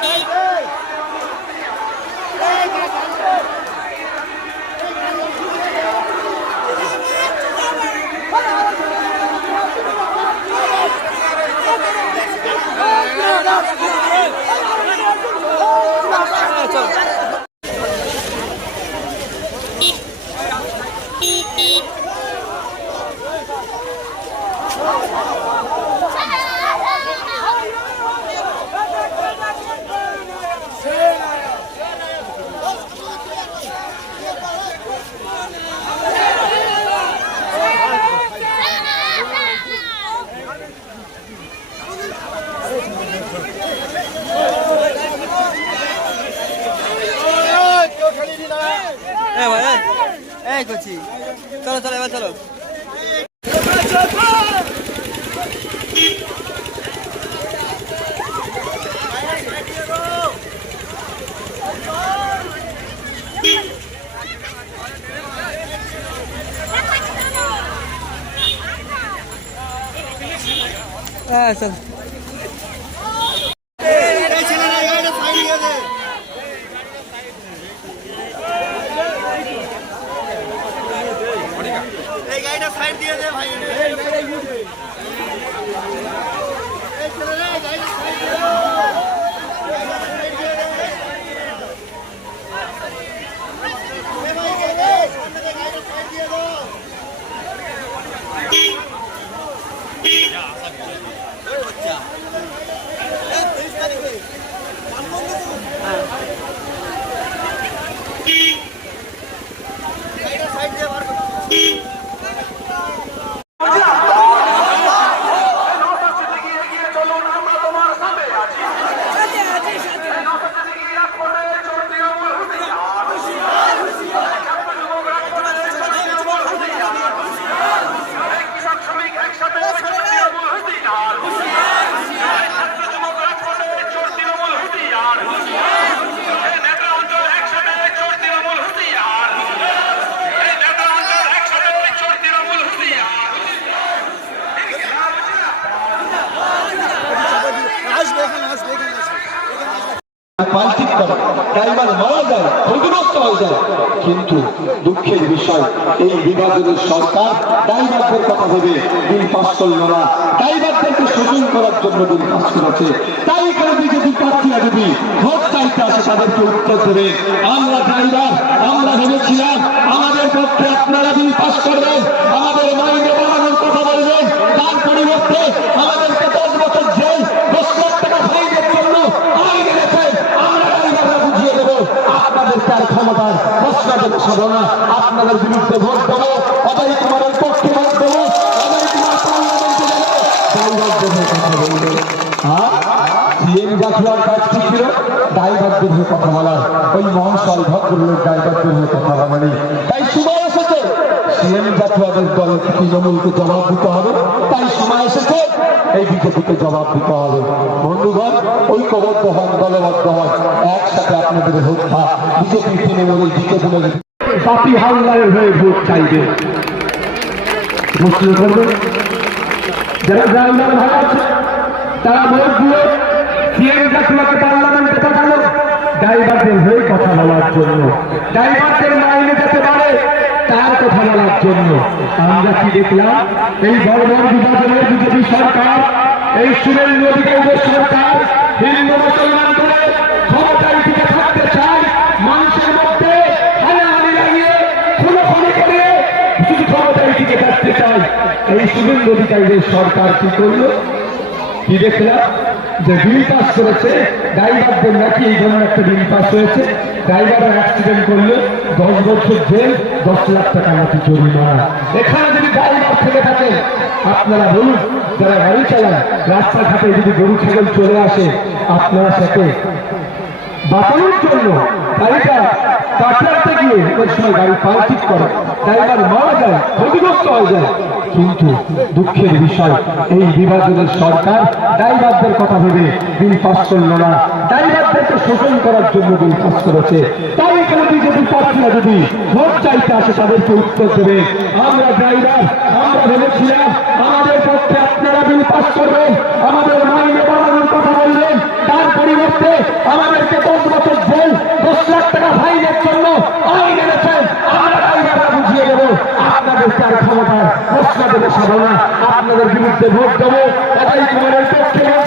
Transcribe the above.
Let's go. এই করছি। চলো চলো এবার চলো। হ্যাঁ চল এই গাড়িটা সাইড দিয়ে দে ভাই এই ছেলেরা গাড়িটা সাইড দিয়ে দাও এ ভাই কে রে সামনে থেকে গাড়িটা সাইড দিয়ে দাও গাড়িটা সাইড দিয়ে বার করো আসবে এখানে আসবে এখানে আসবে পাল্টি করে ড্রাইভার মারা যায় ক্ষতিগ্রস্ত হয়ে যায় কিন্তু দুঃখের বিষয়, এই বিভাজনের সরকার কথা ভেবে বিল করল না শোষণ করার জন্য বিল করেছে তাই এখানে বিজেপি প্রার্থীরা যদি ভোট চাইতে আসে, তাদেরকে উত্তর দেবে, আমরা আমরা ভেবেছিলাম আমাদের পক্ষে আপনারা বিল পাস করবেন আমাদের মাইনে বাড়ানোর কথা বলবেন, তার পরিবর্তে আমাদেরকে দশ বছর জেল দশ লাখ টাকা ফাইনের জন্য আইন এনেছেন আমরা ড্রাইভাররা বুঝিয়ে দেবো তার ক্ষমতার প্রশ্ন দেবো না আপনাদের বিরুদ্ধে ভোট দেবো অজয় কুমারের পক্ষে ভোট দেবো ওই তাই সময় এসেছে। জবাব হবে? তাই সময় এসেছে। জবাব দিতে হবে। বন্ধুগণ ঐক্যবদ্ধ হন দলবদ্ধ হন একসাথে আপনাদের হত্যা বিজেপি তৃণমূলের দিকে হয়ে ভোট চাইবে। যারা গ্রামীণ ভালো আছে, তারা ভোট দিয়ে সিএম জাতীয়কে পার্লামেন্টে পাঠালো। ড্রাইভারদের হয়ে কথা বলার জন্য, ড্রাইভারদের মাইনে যেতে পারে তার কথা বলার জন্য। আমরা কি দেখলাম? এই বড় বড় বিভাজনের বিজেপি সরকার, এই সুরেন্দ্র সরকার হিন্দু মুসলমান করে ক্ষমতায় টিকে থাকতে চায়, মানুষের মধ্যে হানাহানি লাগিয়ে খুনোখুনি করে শুধু ক্ষমতায় টিকে থাকতে চায়। এই সুরেন্দ্র অধিকারীদের সরকার কি করল? কি দেখলাম? যে বিল পাস করেছে, ড্রাইভারদের নাকি এই ধরনের একটা বিল পাস হয়েছে। ড্রাইভাররা অ্যাক্সিডেন্ট করলে, দশ বছর জেল, দশ লাখ টাকা নাকি জরিমানা। এখানে যদি ড্রাইভার থেকে থাকে আপনারা বলুন, যারা গাড়ি চালান রাস্তাঘাটে যদি গরু, ছাগল চলে আসে, আপনারা সাথে। বাঁচানোর জন্য গাড়িটা কাটাতে গিয়ে ওই সময় গাড়ি পাল্টিক করে। ড্রাইভার মারা যায়, ক্ষতিগ্রস্ত হয়ে যায়। কিন্তু দুঃখের বিষয়, এই বিভাজনের সরকার ড্রাইভারদের কথা ভেবে বিল পাস করল না। ড্রাইভারদেরকে শোষণ করার জন্য বিল পাস করেছে। তাই এখানে বিজেপি প্রার্থীরা যদি ভোট চাইতে আসে তাদেরকে উত্তর দেবে। আমরা ড্রাইভার আমরা ভেবেছিলাম আমাদের পক্ষে আপনারা বিল পাস করবেন, আমাদের মাইনে বাড়ানোর কথা বলবেন তার পরিবর্তে আমাদেরকে দশ বছর জেল, দশ লাখ টাকা ফাইনের জন্য আইন এনেছেন। আমরা বুঝিয়ে দেবো, আপনাদের তার ক্ষমতার প্রশ্ন দেবে সাধনা, আপনাদের বিরুদ্ধে ভোট দেবো। অজয় কুমারের পক্ষে ভোট